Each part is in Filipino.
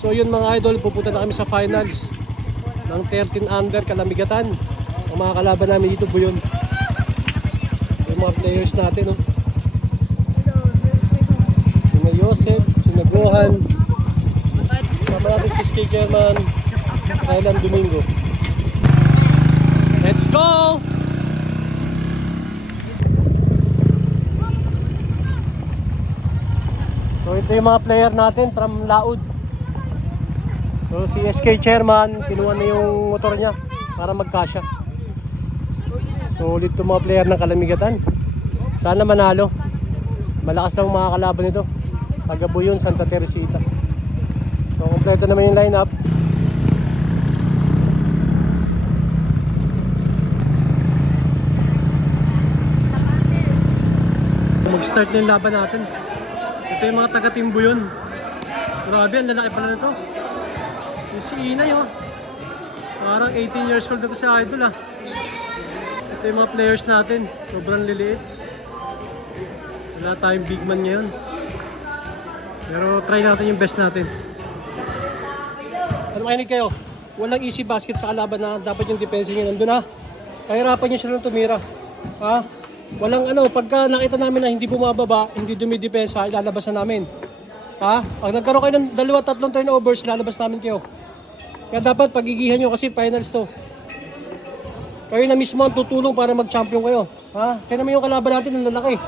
So yun mga idol, pupunta na kami sa finals ng 13 under Kalamigatan. Ang mga kalaban namin dito, Buyon. Yung mga players natin, no? Sina Joseph, sina Gohan, sama natin si SK Chairman, Thailand Domingo. Let's go! So ito yung mga player natin from Laud. So si SK Chairman, kinuha na yung motor niya para magkasya. So ulit itong mga player ng Kalamigatan. Sana manalo. Malakas na mga kalaban nito. Taga Buyon, Santa Teresita. So kompleto naman yung lineup. Mag-start na yung laban natin. Ito yung mga taga Team Buyon. Grabe, ang lalaki pala na ito. Yung si Inay, oh. Parang 18 years old na si idol, ah. Ito yung mga players natin. Sobrang liliit. Wala tayong big man ngayon. Pero try natin yung best natin. Ano makinig kayo? Walang easy basket sa kalaban na dapat yung depensa nyo nandun, ha. Kahirapan nyo silang tumira. Ha? Walang ano, pagka nakita namin na hindi bumababa, hindi dumidepensa, ilalabas na namin. Ha? Pag nagkaroon kayo ng 2-3 turnovers, ilalabas namin kayo. Kaya dapat pagigihan nyo kasi finals to. Kayo na mismo ang tutulong para mag-champion kayo. Ha? Kaya naman yung kalaban natin ang lalaki.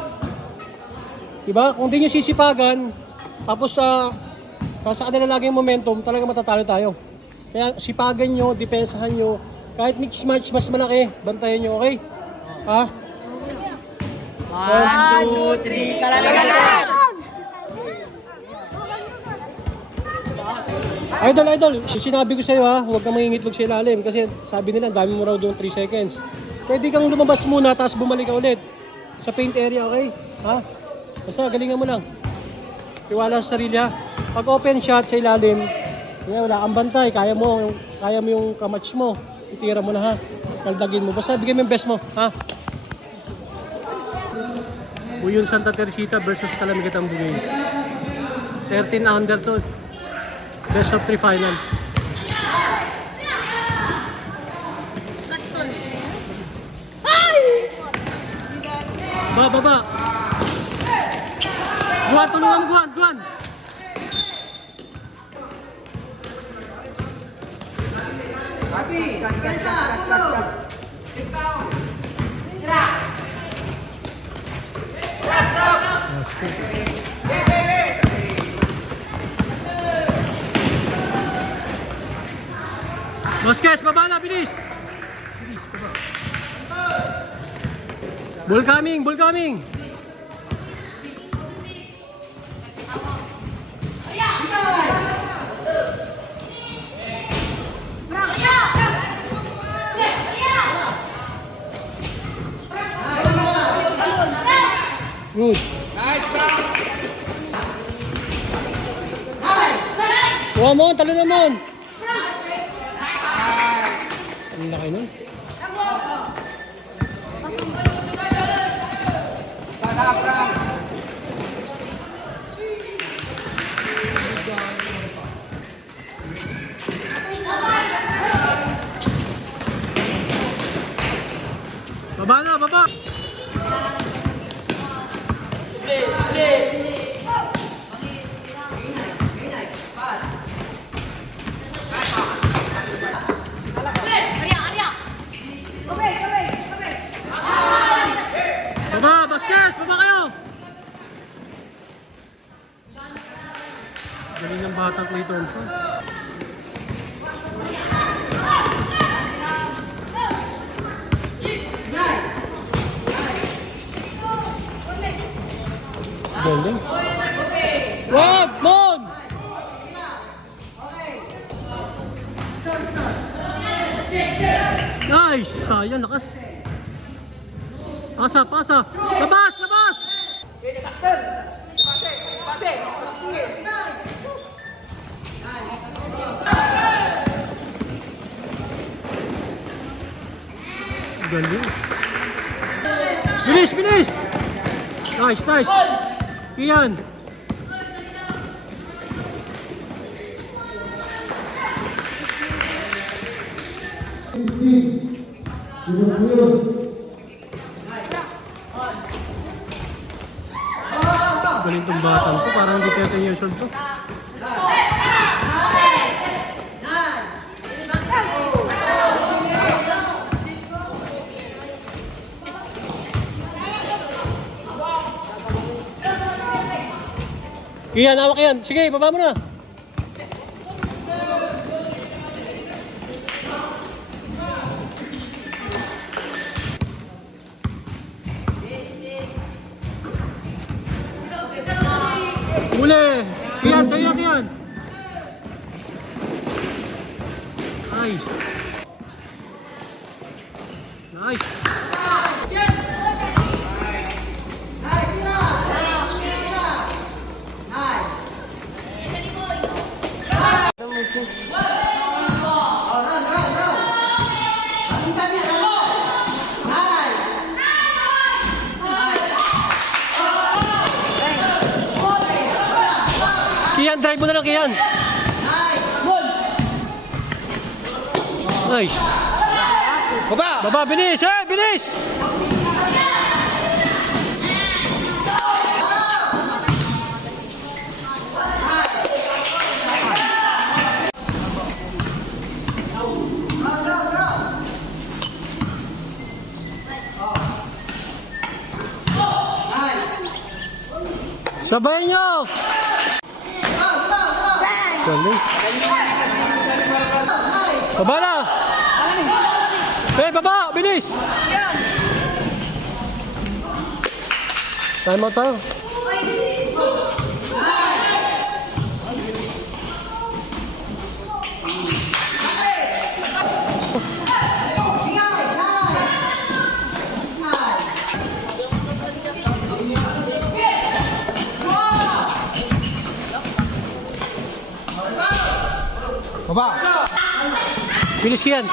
Diba? Kung di nyo sisipagan, tapos nasa kanila lagi yung momentum, talaga matatalo tayo. Kaya sipagan nyo, depensahan nyo. Kahit mix match mas malaki, bantayan nyo, okay? Ha? 1, 2, 3, Kalamigatan! Idol, sinabi ko sa'yo, ha, huwag kang mangingitlog sa ilalim kasi sabi nila, dami mo raw doon 3 seconds. Pwede kang lumabas muna, tapos bumalik ka ulit sa paint area, okay? Ha? Basta galingan mo lang. Tiwala sa sarili, ha? Pag open shot sa ilalim, wala kang bantay, kaya mo yung kamatch mo, itira mo na, ha? Kaldagin mo. Basta bigay mo yung best mo, ha? Buyon Santa Teresita versus Kalamigatan Buyon. 13 under to. Best of 3 finals. Baba. Guan, tulungan mo, Guan. Mosques, baba na, bilis! Ball coming! Good. Kuha mo, talo naman. Ang laki nun. Baba. Basket, baba kayo! Galing ng batang Clay Thompson. Galing. Wag! Mon! Nice! Sayang, lakas. Pasa! Labas! Galing. Bilis! Nice! Iyan. Galing tong batang to, parang hindi 13 years old to. Iyan, hawak yan. Sige, baba mo na. Uli! Iyan, sa'yo yan. Nice. Nice. Kian, drive mo na lang, Kian. Nice. Baba! Baba, bilis! Bilis! Sabayan nyo! Galing. Baba na! Baba! Bilis! Time out tayo. Baba! Bilis Kian.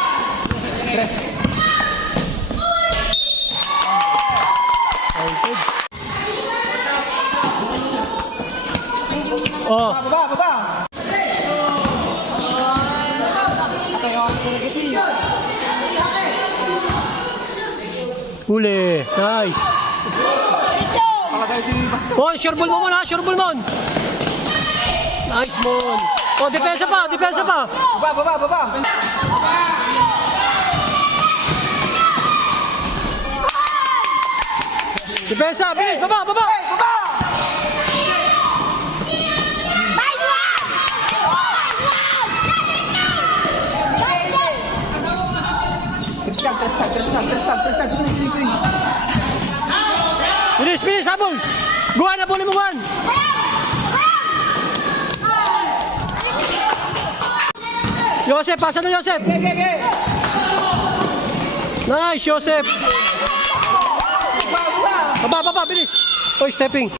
Oh. Baba! Huli. Nice. Oh, sure ball mo muna. Sure ball mo. Nice ball. Oh, depensa pa. Baba! Depensa, bilis. Baba! Nice one! Bilis, habol. Guwan, habulin mo, Guwan. Joseph, pasa na Joseph. Nice, Joseph. Baba, bilis. Oy, stepping.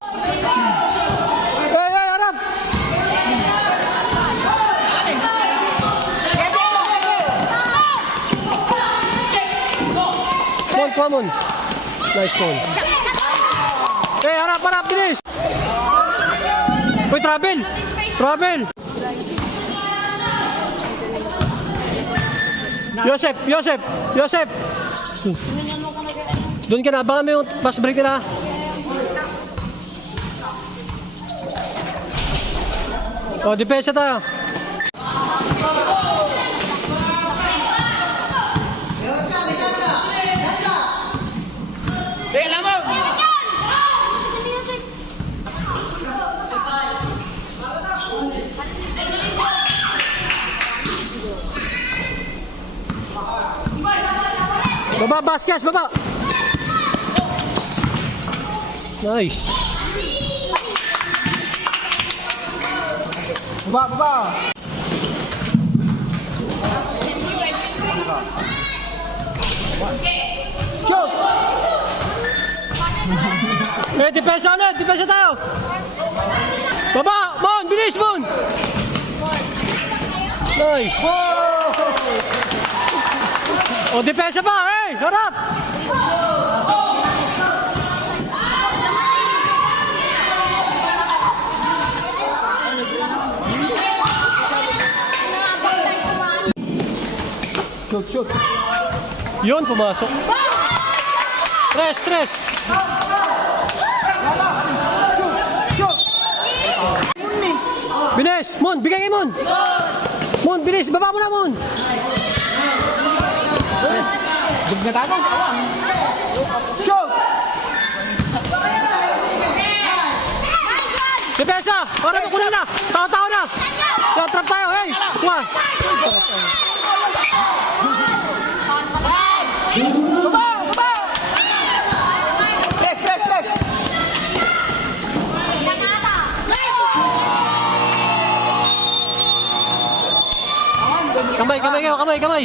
Hey, harap. Common. Nice one. Hey, harap, bilis. Oy, travel. Joseph. Doon ka na, baka may pass break na. O, depensa tayo. Baba, Basquez, baba. Nice. Baba! Shoot! Eh, depensa tayo. Baba, Mon, bilis, Mon. Nice. O, depensa pa, harap. Shoot! Yun, pumasok. Tres. Bilis! Mon, bigay kay Mon! Mon, bilis! Baba mo na, Mon! Dug na tayo. Shoot! Depensa! Para mo kunin na! Tao na! Trap tayo, hey! One! Lex! Kamay kayo, kamay! Kamay.